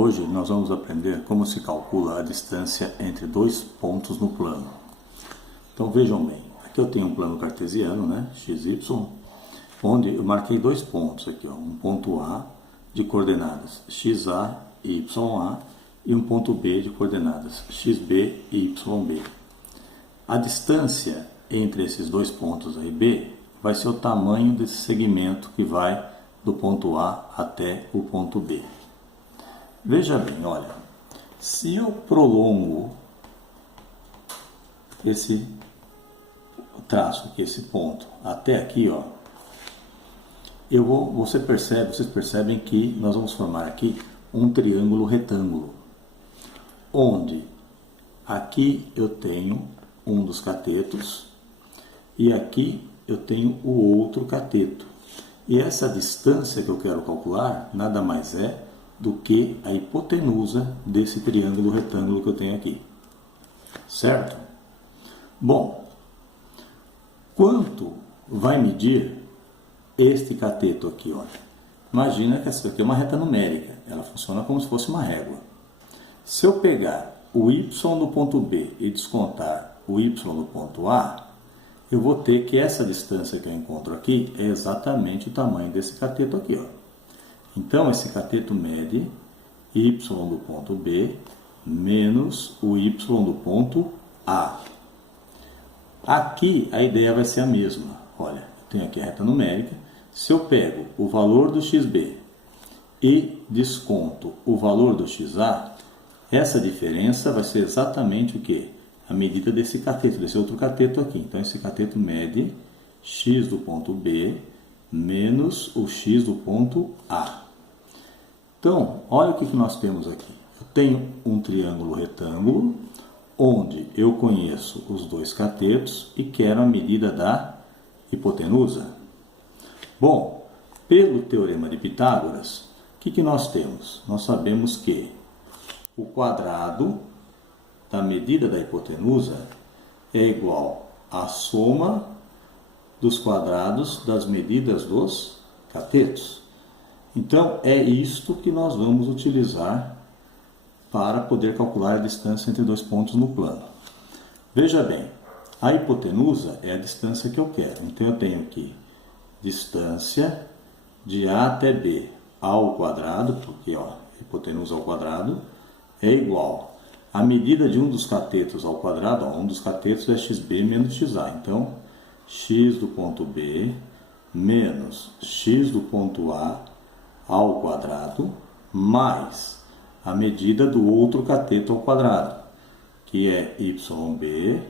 Hoje nós vamos aprender como se calcula a distância entre dois pontos no plano. Então vejam bem, aqui eu tenho um plano cartesiano, né, XY, onde eu marquei dois pontos aqui, ó, um ponto A de coordenadas XA e YA e um ponto B de coordenadas XB e YB. A distância entre esses dois pontos A e B vai ser o tamanho desse segmento que vai do ponto A até o ponto B. Veja bem, olha, se eu prolongo esse traço aqui, esse ponto, até aqui, ó, vocês percebem que nós vamos formar aqui um triângulo retângulo, onde aqui eu tenho um dos catetos e aqui eu tenho o outro cateto. E essa distância que eu quero calcular nada mais é do que a hipotenusa desse triângulo retângulo que eu tenho aqui. Certo? Bom, quanto vai medir este cateto aqui, olha? Imagina que essa aqui é uma reta numérica, ela funciona como se fosse uma régua. Se eu pegar o y do ponto B e descontar o y do ponto A, eu vou ter que essa distância que eu encontro aqui é exatamente o tamanho desse cateto aqui, ó. Então, esse cateto mede y do ponto B menos o y do ponto A. Aqui, a ideia vai ser a mesma. Olha, eu tenho aqui a reta numérica. Se eu pego o valor do xb e desconto o valor do xa, essa diferença vai ser exatamente o quê? A medida desse cateto, desse outro cateto aqui. Então, esse cateto mede x do ponto B menos o x do ponto A. Então, olha o que nós temos aqui. Eu tenho um triângulo retângulo, onde eu conheço os dois catetos e quero a medida da hipotenusa. Bom, pelo teorema de Pitágoras, o que nós temos? Nós sabemos que o quadrado da medida da hipotenusa é igual à soma dos quadrados das medidas dos catetos. Então, é isto que nós vamos utilizar para poder calcular a distância entre dois pontos no plano. Veja bem, a hipotenusa é a distância que eu quero. Então, eu tenho aqui distância de A até B ao quadrado, porque ó, hipotenusa ao quadrado, é igual a medida de um dos catetos ao quadrado. Ó, um dos catetos é xb menos xa. Então, x do ponto B menos x do ponto A ao quadrado, mais a medida do outro cateto ao quadrado, que é yb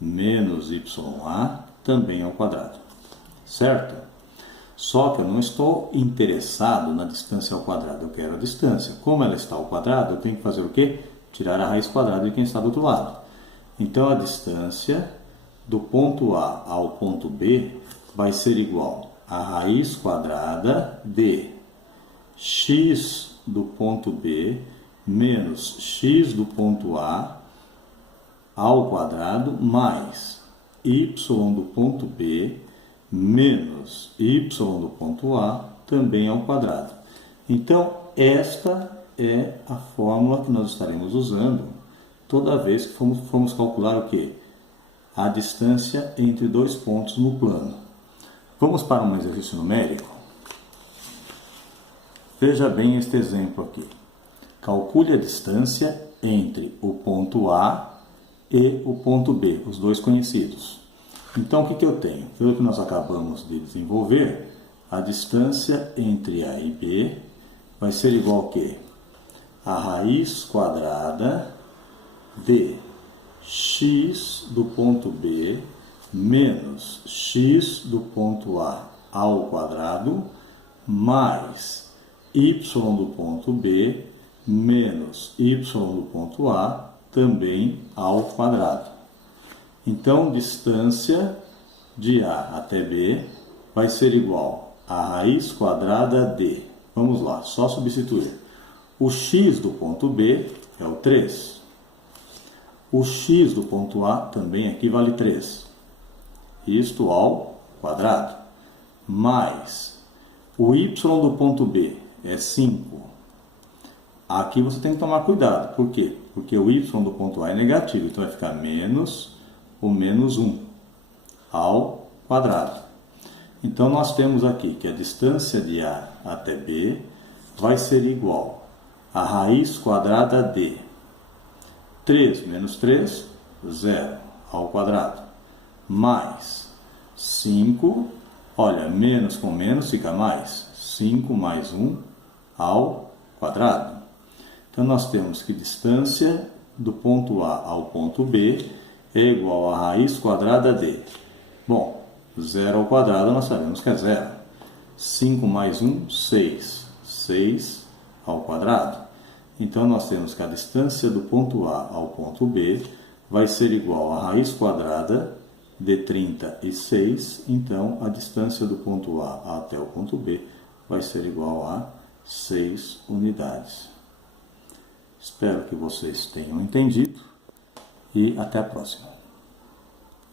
menos ya também ao quadrado. Certo? Só que eu não estou interessado na distância ao quadrado, eu quero a distância. Como ela está ao quadrado, eu tenho que fazer o quê? Tirar a raiz quadrada de quem está do outro lado. Então, a distância do ponto A ao ponto B vai ser igual a raiz quadrada de x do ponto B menos x do ponto A ao quadrado mais y do ponto B menos y do ponto A também ao quadrado. Então, esta é a fórmula que nós estaremos usando toda vez que formos calcular o quê? A distância entre dois pontos no plano. Vamos para um exercício numérico? Veja bem este exemplo aqui. Calcule a distância entre o ponto A e o ponto B, os dois conhecidos. Então, o que eu tenho? Pelo que nós acabamos de desenvolver, a distância entre A e B vai ser igual a quê? A raiz quadrada de x do ponto B menos x do ponto A ao quadrado mais y do ponto B menos y do ponto A também ao quadrado. Então, distância de A até B vai ser igual a raiz quadrada de, vamos lá, só substituir. O x do ponto B é o 3. O x do ponto A também aqui vale 3. Isto ao quadrado. Mais o y do ponto B é 5. Aqui você tem que tomar cuidado. Por quê? Porque o y do ponto A é negativo. Então vai ficar menos o menos 1 ao quadrado. Então nós temos aqui que a distância de A até B vai ser igual a raiz quadrada de 3 menos 3, 0 ao quadrado, mais 5, olha, menos com menos fica mais, 5 mais 1 ao quadrado. Então nós temos que distância do ponto A ao ponto B é igual a raiz quadrada de, bom, 0 ao quadrado nós sabemos que é 0. 5 mais 1, 6. 6 ao quadrado. Então nós temos que a distância do ponto A ao ponto B vai ser igual a raiz quadrada de 36. Então a distância do ponto A até o ponto B vai ser igual a 6 unidades. Espero que vocês tenham entendido e até a próxima.